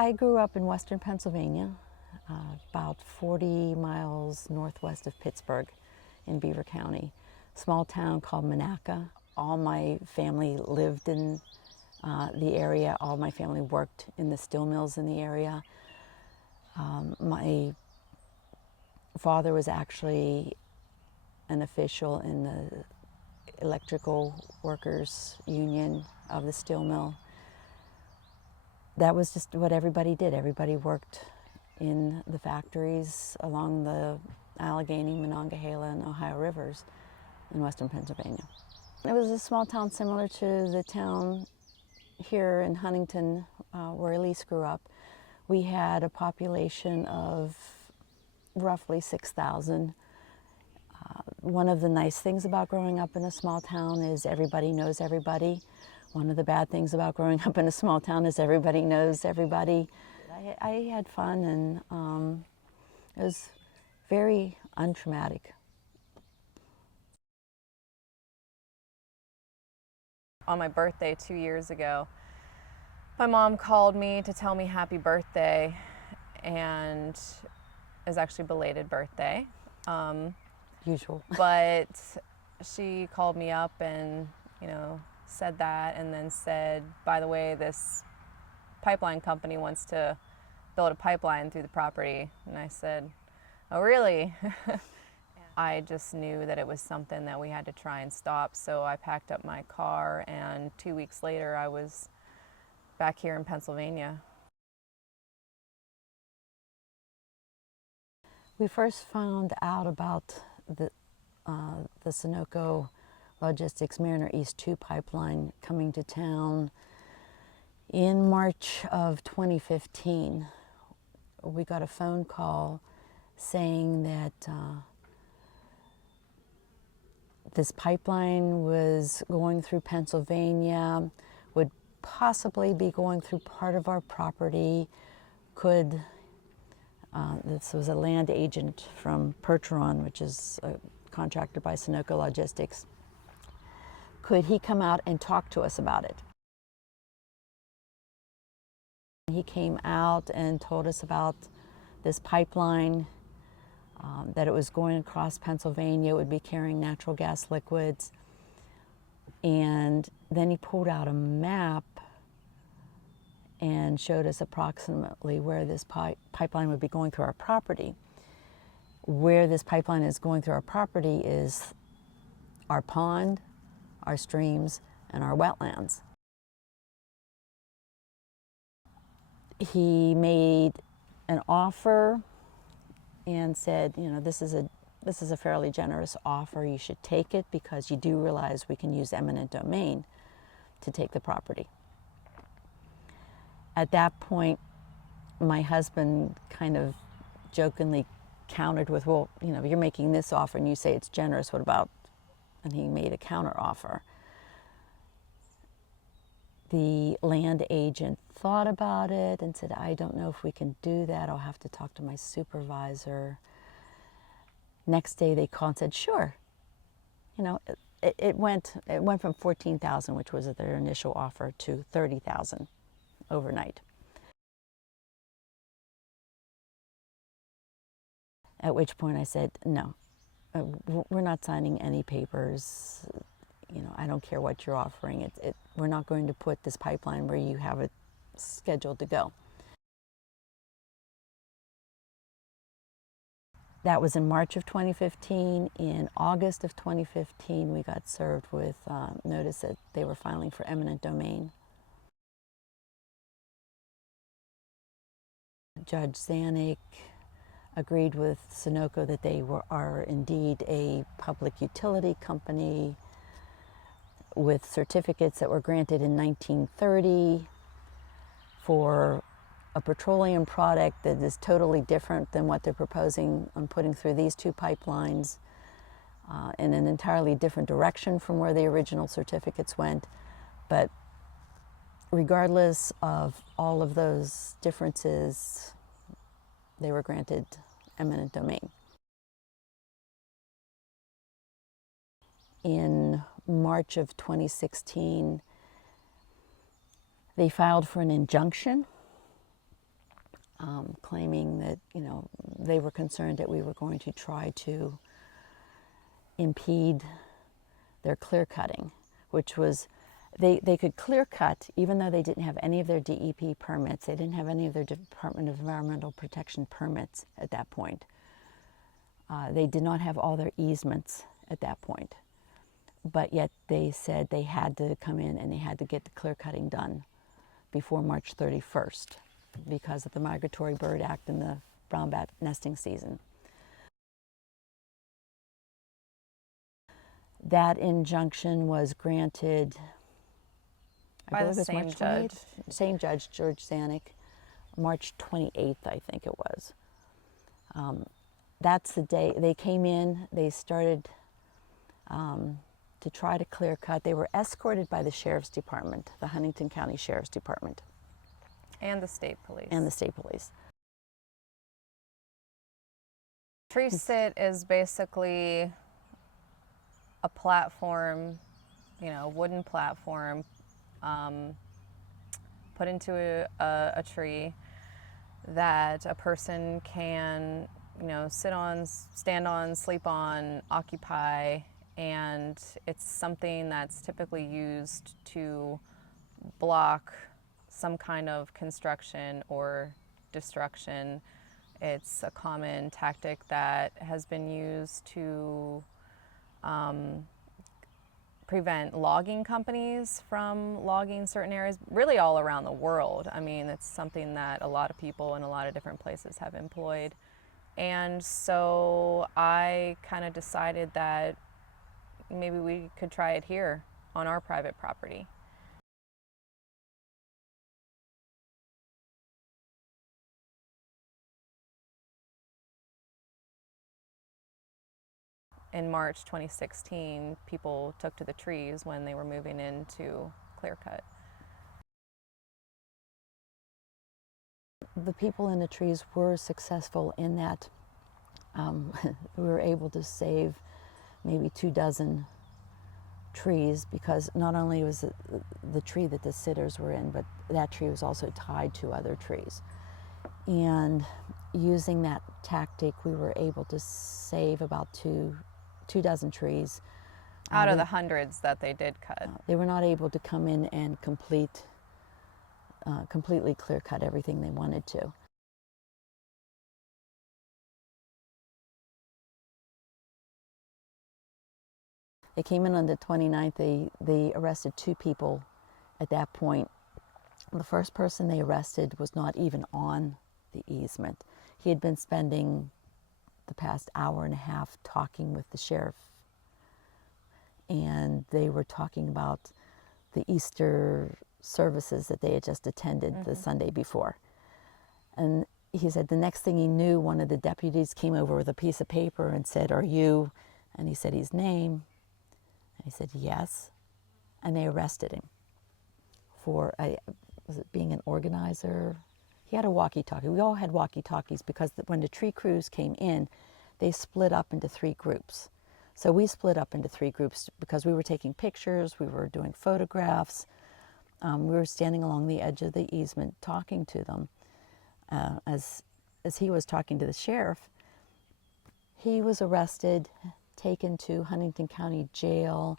I grew up in western Pennsylvania, about 40 miles northwest of Pittsburgh in Beaver County. Small town called Monaca. All my family lived in the area. All my family worked in the steel mills in the area. My father was actually an official in the electrical workers union of the steel mill. That was just what everybody did. Everybody worked in the factories along the Allegheny, Monongahela, and Ohio rivers in western Pennsylvania. It was a small town similar to the town here in Huntington where Elise grew up. We had a population of roughly 6,000. One of the nice things about growing up in a small town is everybody knows everybody. One of the bad things about growing up in a small town is everybody knows everybody. I had fun, and it was very untraumatic. On my birthday 2 years ago, my mom called me to tell me happy birthday, and it was actually a belated birthday. Usual. But she called me up and, said that, and then said, by the way, this pipeline company wants to build a pipeline through the property. And I said, oh, really? I just knew that it was something that we had to try and stop. So I packed up my car, and 2 weeks later I was back here in Pennsylvania. We first found out about the Sunoco Logistics Mariner East 2 pipeline coming to town in March of 2015. We got a phone call saying that this pipeline was going through Pennsylvania, would possibly be going through part of our property, this was a land agent from Percheron, which is contracted by Sunoco Logistics. Could he come out and talk to us about it? He came out and told us about this pipeline, that it was going across Pennsylvania. It would be carrying natural gas liquids. And then he pulled out a map and showed us approximately where this pipeline would be going through our property. Where this pipeline is going through our property is our pond, our streams, and our wetlands. He made an offer and said, this is a fairly generous offer. You should take it because you do realize we can use eminent domain to take the property. At that point, my husband kind of jokingly countered with, well, you're making this offer and you say it's generous, what about? And he made a counter offer. The land agent thought about it and said, I don't know if we can do that. I'll have to talk to my supervisor. Next day they called and said, sure. It went from $14,000, which was their initial offer, to $30,000 overnight. At which point I said, no, we're not signing any papers. I don't care what you're offering. We're not going to put this pipeline where you have it scheduled to go. That was in March of 2015. In August of 2015, we got served with notice that they were filing for eminent domain. Judge Zanuck agreed with Sunoco that they are indeed a public utility company with certificates that were granted in 1930 for a petroleum product that is totally different than what they're proposing on putting through these two pipelines, in an entirely different direction from where the original certificates went. But regardless of all of those differences, they were granted eminent domain. In March of 2016, they filed for an injunction claiming that, they were concerned that we were going to try to impede their clear cutting, which was, they could clear cut even though they didn't have any of their DEP permits. They didn't have any of their Department of Environmental Protection permits at that point. They did not have all their easements at that point. But yet they said they had to come in and they had to get the clear cutting done before March 31st because of the Migratory Bird Act and the brown bat nesting season. That injunction was granted by the same judge. Same judge, George Zanuck, March 28th, I think it was. That's the day they came in. They started to try to clear cut. They were escorted by the Sheriff's Department, the Huntington County Sheriff's Department. And the state police. And the state police. Tree sit is basically a platform, wooden platform, put into a tree that a person can, sit on, stand on, sleep on, occupy, and it's something that's typically used to block some kind of construction or destruction. It's a common tactic that has been used to prevent logging companies from logging certain areas, really all around the world. I mean, it's something that a lot of people in a lot of different places have employed. And so I kind of decided that maybe we could try it here on our private property. In March 2016, people took to the trees when they were moving into clear cut. The people in the trees were successful in that we were able to save maybe 24 trees, because not only was it the tree that the sitters were in, but that tree was also tied to other trees. And using that tactic, we were able to save about 24 trees. Out of the hundreds that they did cut. They were not able to come in and completely clear cut everything they wanted to. They came in on the 29th. They arrested 2 people at that point. The first person they arrested was not even on the easement. He had been spending the past hour and a half talking with the sheriff, and they were talking about the Easter services that they had just attended the Sunday before. And he said the next thing he knew, one of the deputies came over with a piece of paper and said, "Are you?" And he said his name, and he said yes, and they arrested him for was it being an organizer? He had a walkie-talkie. We all had walkie-talkies because when the tree crews came in, they split up into 3 groups. So we split up into 3 groups because we were taking pictures, we were doing photographs, we were standing along the edge of the easement talking to them. As he was talking to the sheriff, he was arrested, taken to Huntington County Jail,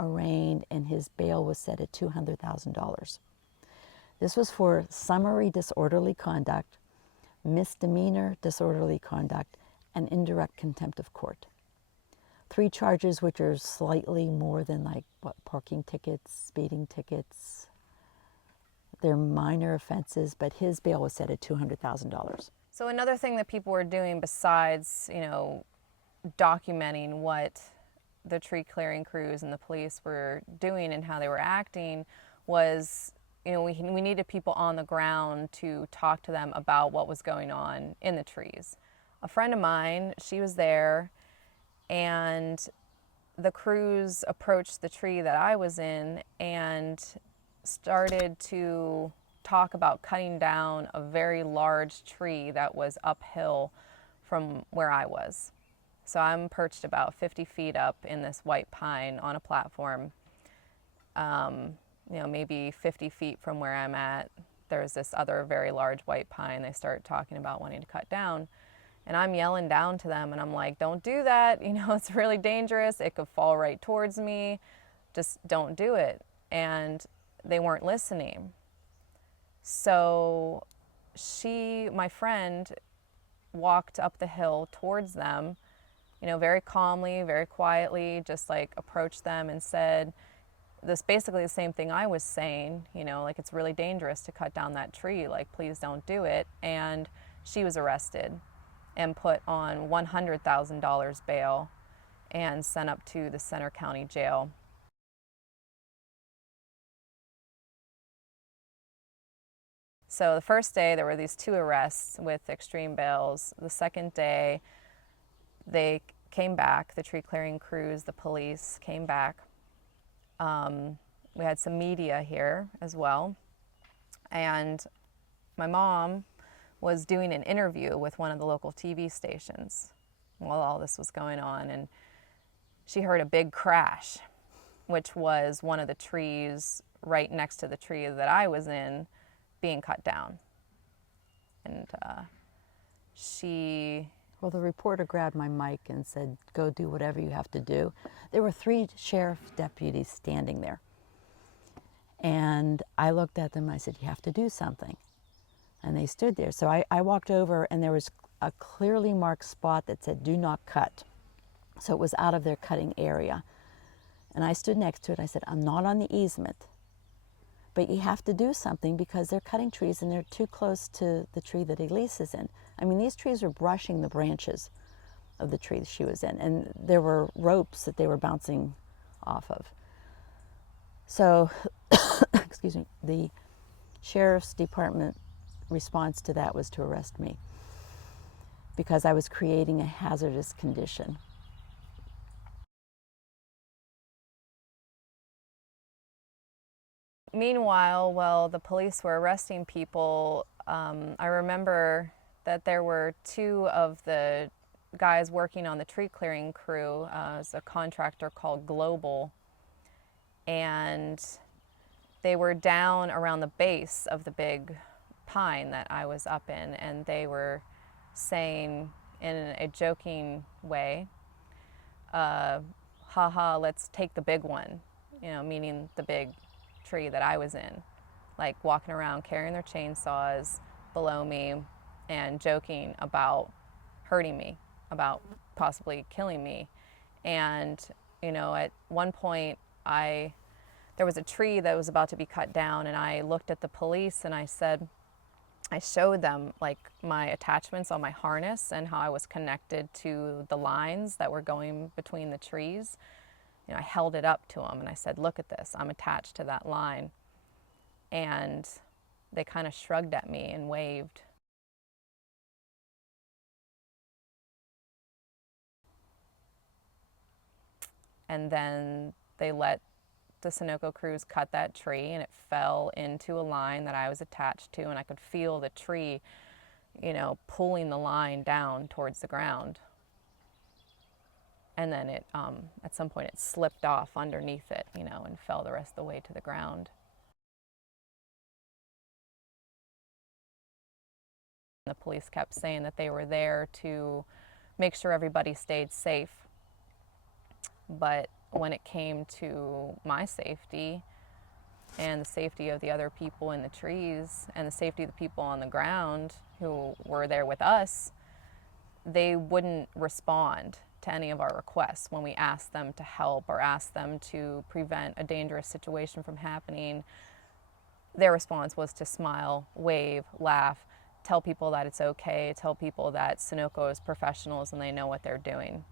arraigned, and his bail was set at $200,000. This was for summary disorderly conduct, misdemeanor disorderly conduct, and indirect contempt of court. 3 charges which are slightly more than parking tickets, speeding tickets. They're minor offenses, but his bail was set at $200,000. So another thing that people were doing besides, documenting what the tree clearing crews and the police were doing and how they were acting was, we needed people on the ground to talk to them about what was going on in the trees. A friend of mine, she was there, and the crews approached the tree that I was in and started to talk about cutting down a very large tree that was uphill from where I was. So I'm perched about 50 feet up in this white pine on a platform, maybe 50 feet from where I'm at. there's this other very large white pine they start talking about wanting to cut down. And I'm yelling down to them and I'm like, don't do that. You know, it's really dangerous. It could fall right towards me. Just don't do it. And they weren't listening. So my friend, walked up the hill towards them, you know, very calmly, very quietly, just like approached them and said this, basically the same thing I was saying, you know, like, it's really dangerous to cut down that tree, like, please don't do it. And she was arrested and put on $100,000 bail and sent up to the Center County Jail. So the first day there were these 2 arrests with extreme bails. The second day they came back, the tree clearing crews, the police came back. We had some media here as well. And my mom was doing an interview with one of the local TV stations while all this was going on. And she heard a big crash, which was one of the trees right next to the tree that I was in being cut down. And Well, the reporter grabbed my mic and said, go do whatever you have to do. There were 3 sheriff deputies standing there. And I looked at them and I said, you have to do something. And they stood there. So I walked over and there was a clearly marked spot that said, do not cut. So it was out of their cutting area. And I stood next to it. I said, I'm not on the easement, but you have to do something because they're cutting trees and they're too close to the tree that Elise is in. I mean, these trees were brushing the branches of the tree that she was in, and there were ropes that they were bouncing off of. So, excuse me, the sheriff's department response to that was to arrest me because I was creating a hazardous condition. Meanwhile, while the police were arresting people, I remember that there were 2 of the guys working on the tree clearing crew. It's a contractor called Global, and they were down around the base of the big pine that I was up in, and they were saying in a joking way, haha, let's take the big one, you know, meaning the big tree that I was in, like walking around carrying their chainsaws below me and joking about hurting me, about possibly killing me. And, you know, at one point there was a tree that was about to be cut down, and I looked at the police and I showed them like my attachments on my harness and how I was connected to the lines that were going between the trees. You know, I held it up to them and I said, look at this, I'm attached to that line. And they kind of shrugged at me and waved. And then they let the Sunoco crews cut that tree, and it fell into a line that I was attached to, and I could feel the tree, you know, pulling the line down towards the ground. And then it, at some point it slipped off underneath it, you know, and fell the rest of the way to the ground. The police kept saying that they were there to make sure everybody stayed safe. But when it came to my safety and the safety of the other people in the trees and the safety of the people on the ground who were there with us, they wouldn't respond to any of our requests when we asked them to help or asked them to prevent a dangerous situation from happening. Their response was to smile, wave, laugh, tell people that it's okay, tell people that Sunoco is professionals and they know what they're doing.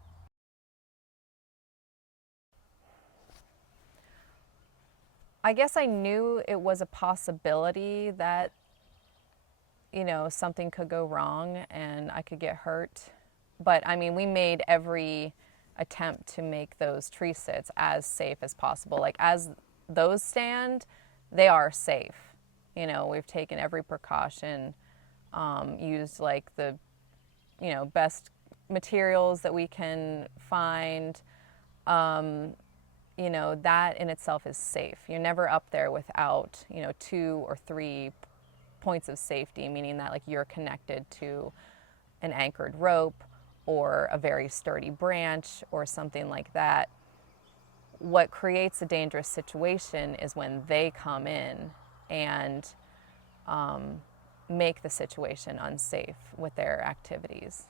I guess I knew it was a possibility that, you know, something could go wrong and I could get hurt. But I mean, we made every attempt to make those tree sits as safe as possible. Like, as those stand, they are safe. You know, we've taken every precaution, used like the, you know, best materials that we can find. You know, that in itself is safe. You're never up there without, you know, 2 or 3 points of safety, meaning that like you're connected to an anchored rope or a very sturdy branch or something like that. What creates a dangerous situation is when they come in and make the situation unsafe with their activities.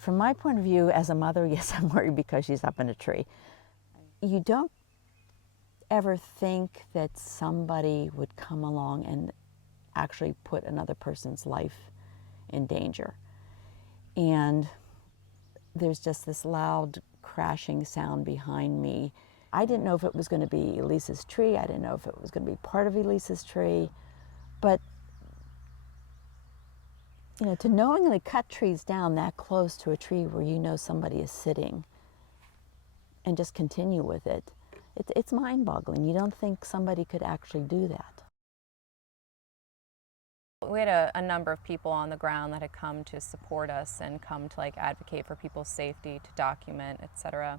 From my point of view, as a mother, yes, I'm worried because she's up in a tree. You don't ever think that somebody would come along and actually put another person's life in danger. And there's just this loud crashing sound behind me. I didn't know if it was going to be Elise's tree. I didn't know if it was going to be part of Elise's tree. But, you know, to knowingly cut trees down that close to a tree where you know somebody is sitting and just continue with it, it's mind-boggling. You don't think somebody could actually do that. We had a number of people on the ground that had come to support us and come to like advocate for people's safety, to document, etc.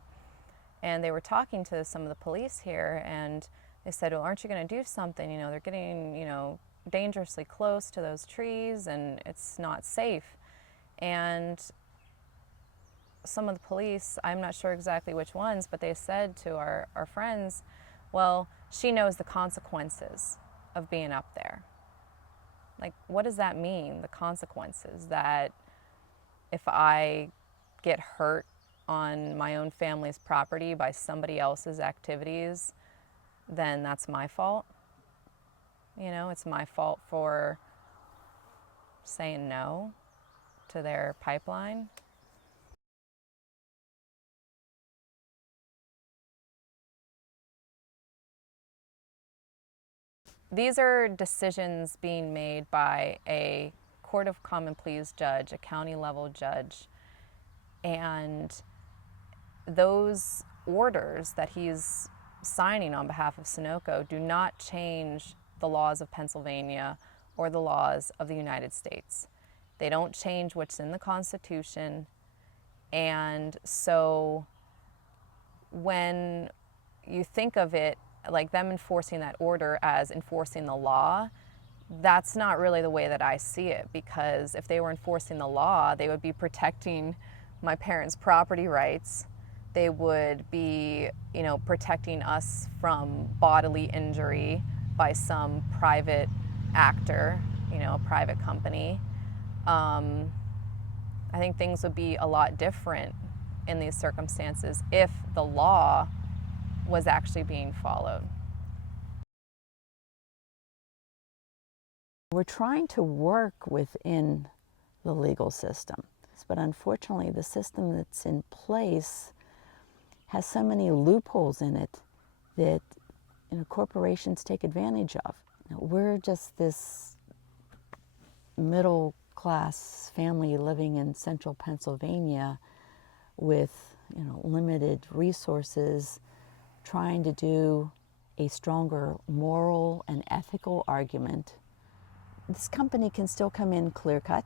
And they were talking to some of the police here, and they said, well, aren't you going to do something? You know, they're getting, you know, dangerously close to those trees and it's not safe. And some of the police, I'm not sure exactly which ones, but they said to our friends, well, she knows the consequences of being up there. Like, what does that mean, the consequences? That if I get hurt on my own family's property by somebody else's activities, then that's my fault? You know, it's my fault for saying no to their pipeline. These are decisions being made by a Court of Common Pleas judge, a county level judge, and those orders that he's signing on behalf of Sunoco do not change the laws of Pennsylvania or the laws of the United States. They don't change what's in the Constitution, and so when you think of it like them enforcing that order as enforcing the law, that's not really the way that I see it, because if they were enforcing the law, they would be protecting my parents' property rights. They would be, you know, protecting us from bodily injury by some private actor, you know, a private company. I think things would be a lot different in these circumstances if the law was actually being followed. We're trying to work within the legal system, but unfortunately the system that's in place has so many loopholes in it that, you know, corporations take advantage of. You know, we're just this middle class family living in central Pennsylvania with, you know, limited resources, trying to do a stronger moral and ethical argument. This company can still come in clear-cut.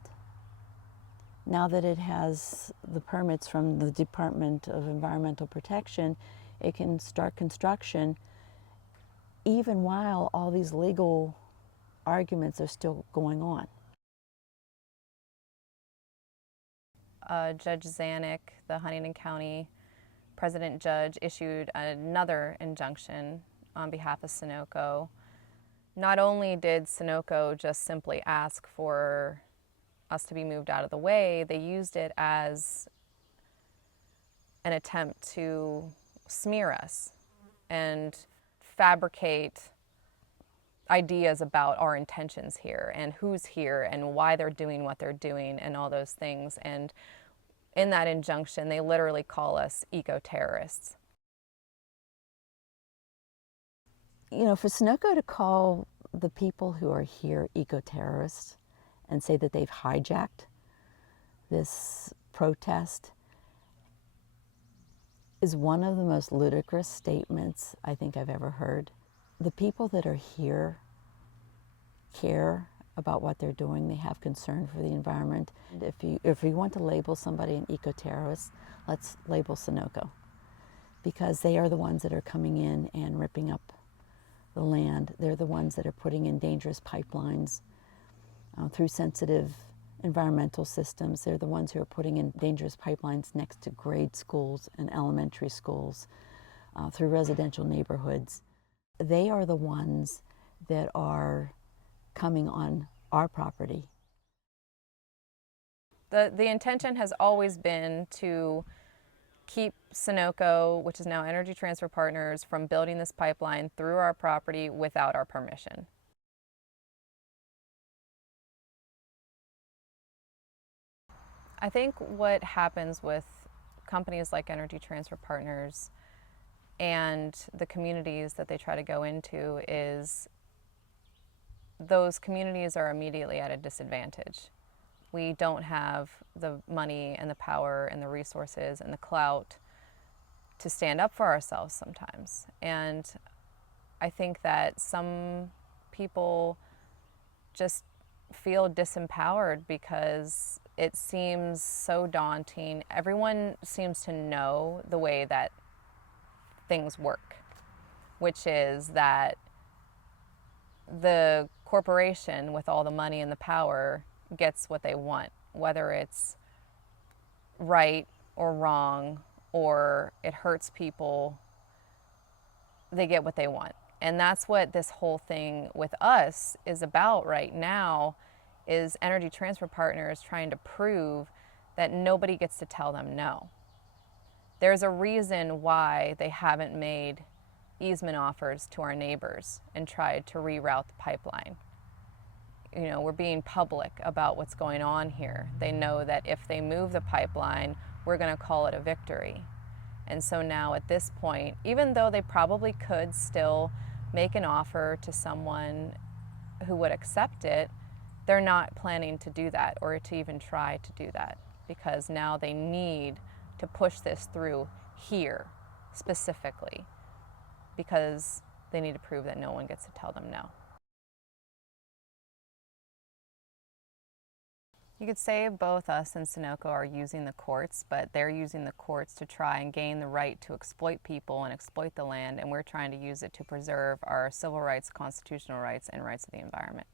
Now that it has the permits from the Department of Environmental Protection, it can start construction even while all these legal arguments are still going on. Judge Zanuck, the Huntington County President Judge, issued another injunction on behalf of Sunoco. Not only did Sunoco just simply ask for us to be moved out of the way, they used it as an attempt to smear us and fabricate ideas about our intentions here and who's here and why they're doing what they're doing and all those things. And in that injunction, they literally call us eco-terrorists. You know, for Sunoco to call the people who are here eco-terrorists and say that they've hijacked this protest is one of the most ludicrous statements I think I've ever heard. The people that are here care about what they're doing. They have concern for the environment. If you want to label somebody an eco-terrorist, let's label Sunoco, because they are the ones that are coming in and ripping up the land. They're the ones that are putting in dangerous pipelines through sensitive environmental systems. They're the ones who are putting in dangerous pipelines next to grade schools and elementary schools, through residential neighborhoods. They are the ones that are coming on our property. The intention has always been to keep Sunoco, which is now Energy Transfer Partners, from building this pipeline through our property without our permission. I think what happens with companies like Energy Transfer Partners and the communities that they try to go into is those communities are immediately at a disadvantage. We don't have the money and the power and the resources and the clout to stand up for ourselves sometimes. And I think that some people just feel disempowered because it seems so daunting. Everyone seems to know the way that things work, which is that the corporation with all the money and the power gets what they want, whether it's right or wrong or it hurts people, they get what they want. And that's what this whole thing with us is about right now, is Energy Transfer Partners trying to prove that nobody gets to tell them no. There's a reason why they haven't made easement offers to our neighbors and tried to reroute the pipeline. You know, we're being public about what's going on here. They know that if they move the pipeline, we're going to call it a victory. And so now at this point, even though they probably could still make an offer to someone who would accept it, they're not planning to do that or to even try to do that, because now they need to push this through here specifically, because they need to prove that no one gets to tell them no. You could say both us and Sunoco are using the courts, but they're using the courts to try and gain the right to exploit people and exploit the land, and we're trying to use it to preserve our civil rights, constitutional rights, and rights of the environment.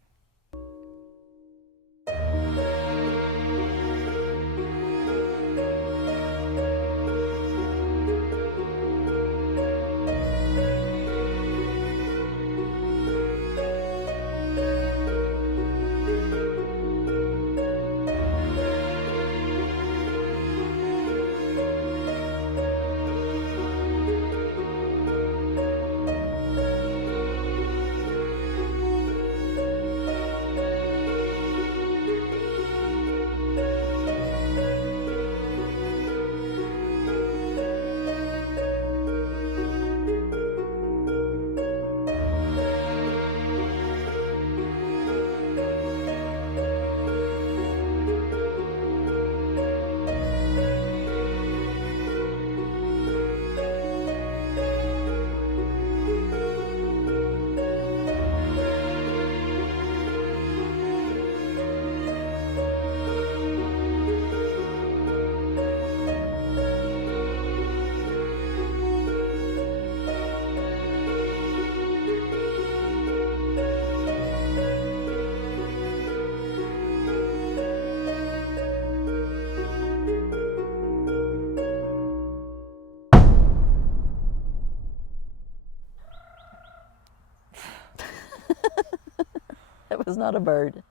That was not a bird.